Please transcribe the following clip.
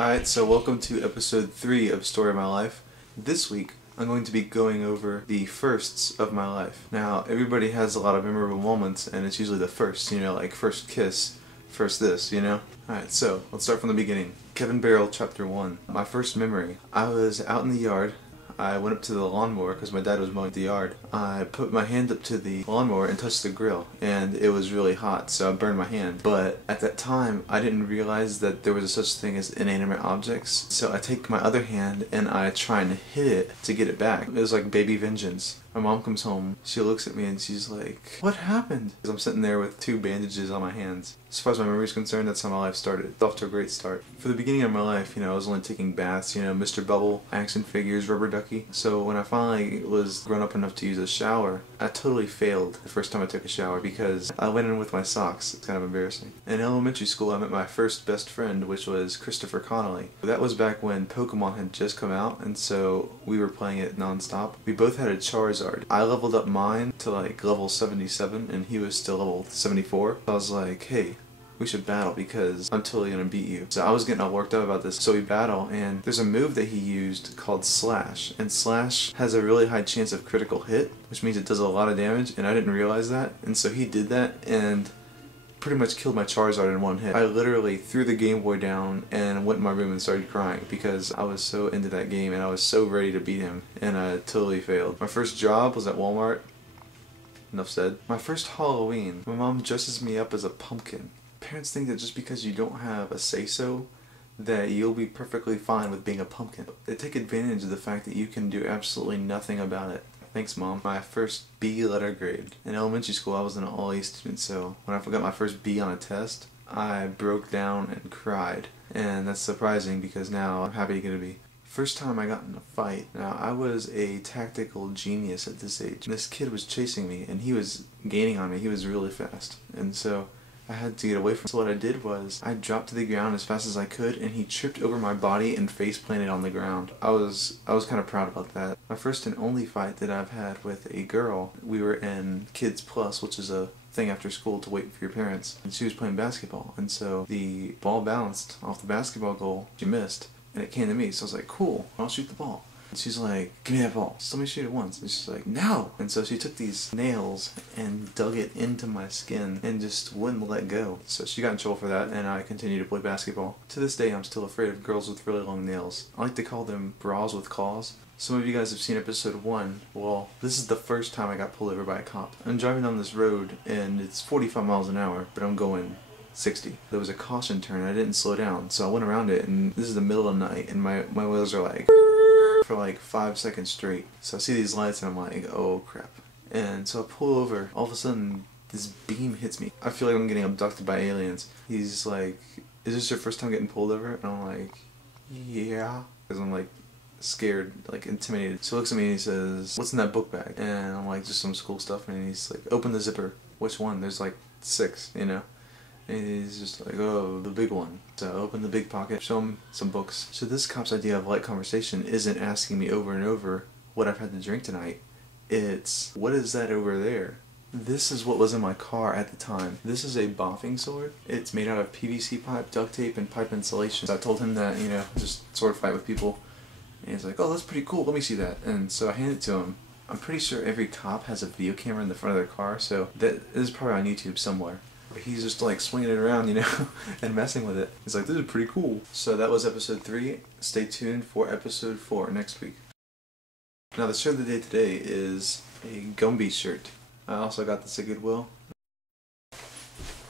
Alright, so welcome to episode 3 of Story of My Life. This week, I'm going to be going over the firsts of my life. Now, everybody has a lot of memorable moments, and it's usually the first, like first kiss, first this, Alright, so, let's start from the beginning. Kevin Barrel, Chapter 1. My first memory. I was out in the yard. I went up to the lawnmower because my dad was mowing the yard. I put my hand up to the lawnmower and touched the grill, and it was really hot, so I burned my hand. But at that time, I didn't realize that there was a such thing as inanimate objects. So I take my other hand and I try and hit it to get it back. It was like baby vengeance. My mom comes home, she looks at me and she's like, "What happened?" Because I'm sitting there with 2 bandages on my hands. As far as my memory is concerned, that's how my life started. It's off to a great start. For the beginning of my life, I was only taking baths, Mr. Bubble, action figures, rubber ducky. So when I finally was grown up enough to use a shower, I totally failed the first time I took a shower because I went in with my socks. It's kind of embarrassing. In elementary school, I met my first best friend, which was Christopher Connolly. That was back when Pokemon had just come out, and so we were playing it non-stop. We both had a Charizard. I leveled up mine to like level 77 and he was still level 74. I was like, hey, we should battle because I'm totally gonna beat you. So I was getting all worked up about this. So we battle, and there's a move that he used called Slash, and Slash has a really high chance of critical hit, which means it does a lot of damage, and I didn't realize that. And so he did that and pretty much killed my Charizard in one hit. I literally threw the Game Boy down and went in my room and started crying because I was so into that game and I was so ready to beat him, and I totally failed. My first job was at Walmart. Enough said. My first Halloween, my mom dresses me up as a pumpkin. Parents think that just because you don't have a say-so that you'll be perfectly fine with being a pumpkin. They take advantage of the fact that you can do absolutely nothing about it. Thanks, Mom. My first B letter grade. In elementary school, I was an all-A student, so when I forgot my first B on a test, I broke down and cried. And that's surprising because now I'm happy to get a B. First time I got in a fight. Now, I was a tactical genius at this age. This kid was chasing me, and he was gaining on me. He was really fast. And so I had to get away from him. So what I did was I dropped to the ground as fast as I could, and he tripped over my body and face planted on the ground. I was kind of proud about that. My first and only fight that I've had with a girl, we were in Kids Plus, which is a thing after school to wait for your parents. And she was playing basketball, and so the ball bounced off the basketball goal. She missed, and it came to me. So I was like, cool, I'll shoot the ball. And she's like, give me that ball. Just let me shoot it once. And she's like, no! And so she took these nails and dug it into my skin and just wouldn't let go. So she got in trouble for that, and I continued to play basketball. To this day, I'm still afraid of girls with really long nails. I like to call them bras with claws. Some of you guys have seen episode 1. Well, this is the first time I got pulled over by a cop. I'm driving down this road, and it's 45 miles an hour, but I'm going 60. There was a caution turn, and I didn't slow down, so I went around it, and this is the middle of the night, and my wheels are like for like 5 seconds straight. So I see these lights and I'm like, oh crap. And so I pull over. All of a sudden, this beam hits me. I feel like I'm getting abducted by aliens. He's like, is this your first time getting pulled over? And I'm like, yeah. Because I'm like scared, like intimidated. So he looks at me and he says, what's in that book bag? And I'm like, just some school stuff. And he's like, open the zipper. Which one? There's like 6, And he's just like, oh, the big one. So I open the big pocket, show him some books. So this cop's idea of light conversation isn't asking me over and over what I've had to drink tonight. It's, what is that over there? This is what was in my car at the time. This is a boffing sword. It's made out of PVC pipe, duct tape, and pipe insulation. So I told him that, just sword fight with people. And he's like, oh, that's pretty cool. Let me see that. And so I handed it to him. I'm pretty sure every cop has a video camera in the front of their car, so that is probably on YouTube somewhere. He's just like swinging it around, and messing with it. He's like, this is pretty cool. So that was episode 3. Stay tuned for episode 4 next week. Now the shirt of the day today is a Gumby shirt. I also got this at Goodwill.